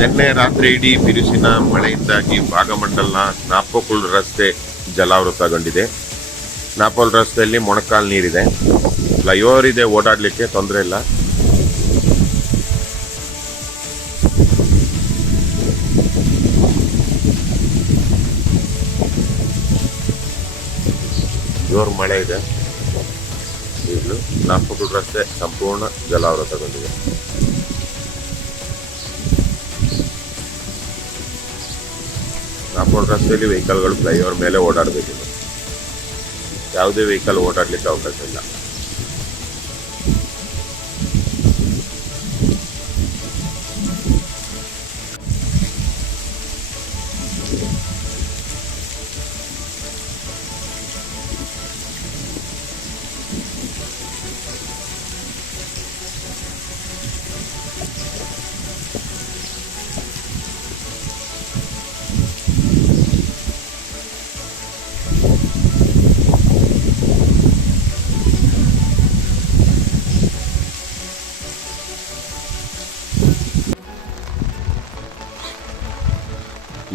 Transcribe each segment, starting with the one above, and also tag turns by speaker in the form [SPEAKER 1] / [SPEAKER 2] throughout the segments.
[SPEAKER 1] ನಿನ್ನೆ ರಾತ್ರಿ ಇಡೀ ಬಿರುಸಿನ ಮಳೆಯಿಂದಾಗಿ ಭಾಗಮಂಡಲ್ನ ನಾಪೋಕುಲ್ ರಸ್ತೆ ಜಲಾವೃತಗೊಂಡಿದೆ. ನಾಪೋಲ್ ರಸ್ತೆಯಲ್ಲಿ ಮೊಣಕಾಲು ನೀರಿದೆ. ಫ್ಲೈಓವರ್ ಇದೆ, ಓಡಾಡಲಿಕ್ಕೆ ತೊಂದರೆ ಇಲ್ಲ. ಜೋರು ಮಳೆ ಇದೆ. ಈಗಲೂ ರಸ್ತೆ ಸಂಪೂರ್ಣ ಜಲಾವೃತಗೊಂಡಿದೆ. ನಾಪೋಲ್ ರಸ್ತೆಯಲ್ಲಿ ವೆಹಿಕಲ್ಗಳು ಫ್ಲೈಓವರ್ ಮೇಲೆ ಓಡಾಡಬೇಕಿದೆ ಯಾವುದೇ ವೆಹಿಕಲ್ ಓಡಾಡ್ಲಿಕ್ಕೆ ಅವಕಾಶ ಇಲ್ಲ.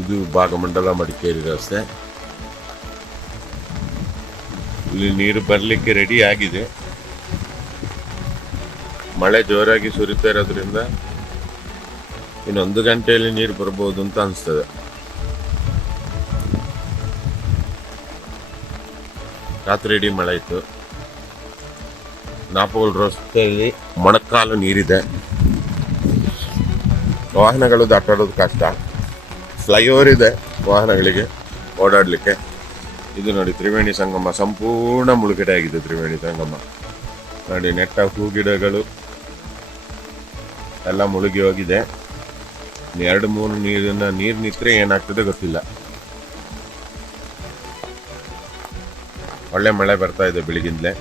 [SPEAKER 1] ಇದು ಭಾಗಮಂಡಲ ಮಡಿಕೇರಿ ರಸ್ತೆ. ಇಲ್ಲಿ ನೀರು ಬರಲಿಕ್ಕೆ ರೆಡಿ ಆಗಿದೆ. ಮಳೆ ಜೋರಾಗಿ ಸುರಿತಾ ಇರೋದ್ರಿಂದ ಇನ್ನೊಂದು ಗಂಟೆಯಲ್ಲಿ ನೀರು ಬರಬಹುದು ಅಂತ ಅನಿಸ್ತದೆ. ರಾತ್ರಿ ಇಡೀ ಮಳೆ ಇತ್ತು. ನಾಪೋಲ್ ರಸ್ತೆಯಲ್ಲಿ ಮೊಣಕಾಲು ನೀರಿದೆ. ವಾಹನಗಳು ದಾಟಾಡೋದು ಕಷ್ಟ. ಫ್ಲೈಓವರ್ ಇದೆ ವಾಹನಗಳಿಗೆ ಓಡಾಡಲಿಕ್ಕೆ. ಇದು ನೋಡಿ ತ್ರಿವೇಣಿ ಸಂಗಮ, ಸಂಪೂರ್ಣ ಮುಳುಗಡೆ ಆಗಿದೆ ತ್ರಿವೇಣಿ ಸಂಗಮ. ನೋಡಿ ನೆಟ್ಟ ಹೂ ಗಿಡಗಳು ಎಲ್ಲ ಮುಳುಗಿ ಹೋಗಿದೆ. ಎರಡು ಮೂರು ನೀರನ್ನ ನೀರು ನಿಂತರೆ ಏನಾಗ್ತದೆ ಗೊತ್ತಿಲ್ಲ. ಒಳ್ಳೆ ಮಳೆ ಬರ್ತಾ ಇದೆ ಬೆಳಗಿಂದಲೇ.